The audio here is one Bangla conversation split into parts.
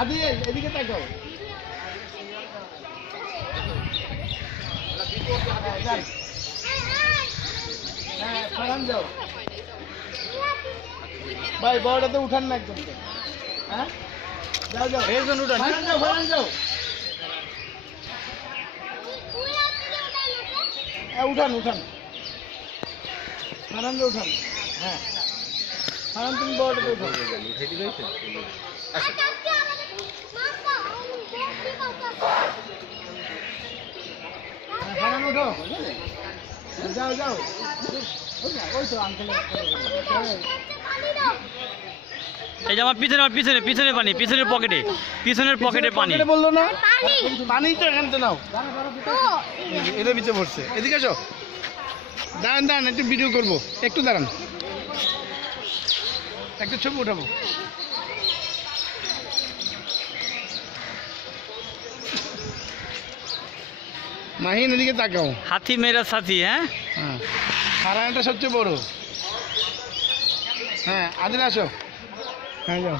আদি এদিকে তাকাও। হ্যাঁ ফারান যাও ভাই, বড়টাতে উঠান না একদম। হ্যাঁ যাও যাও, একজন উঠান। ফারান যাও, ফারান যাও। হ্যাঁ উঠান উঠান, ফারান যাও উঠান। হ্যাঁ ফারান তুমি বড়টাতে উঠাও। ফারান উঠো, যাও যাও। ওই তো আঙ্কেল, এই যে আমার পিছনে পিছনে পিছনে পানি, পিছনের পকেটে, পিছনের পকেটে পানি। বললো না পানি তো এখান থেকে নাও, এটা ভিতরে পড়ছে। এদিকে আসো, দাঁড়ান দাঁড়ান, একটু ভিডিও করবো, একটু দাঁড়ান, একটা ছবি উঠাবো। মাহিন এদিকে তাকাও। হাতি মেরা সাথী। হ্যাঁ হ্যাঁ ফারানটা সবচেয়ে বড়। হ্যাঁ আদিল আসো, হ্যাঁ যাও।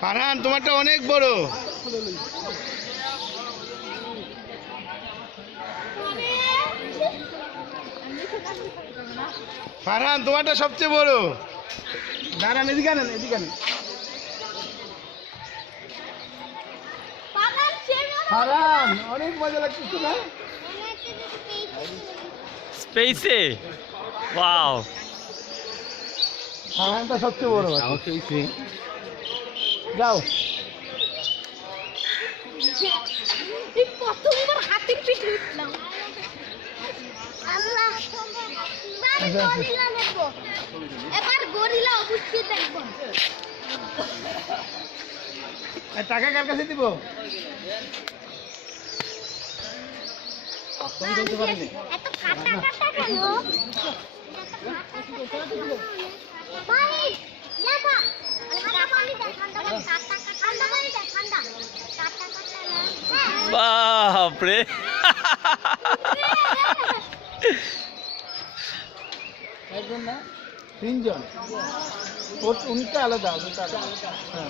ফারহান তোমারটা অনেক বড়। ফারহান তোমারটা সবচেয়ে বড়। দাঁড়ান, এদিকে আনেন, এদিকে আনেন। ফারহান অনেক মজা লাগতেছে না? স্পেসে ওয়াও। ফারহানটা সবচেয়ে বড়। যাও। প্রথমবার হাতির পিঠে উঠলাম। আল্লাহ, গরিলা দেখবো, এবার গরিলা অবশ্যই দেখবো। টাকা কার কাছে দিব? এত কাটা কাটা কেন? ভাই দেখো, ঠান্ডা পানি দে, ঠান্ডা পানি, কাটা কাটা, ঠান্ডা পানি দে, ঠান্ডা কাটা কাটা না। বাপরে। একজন না, তিনজন। ওর উনিটা আলাদা, ওটা আলাদা। হ্যাঁ।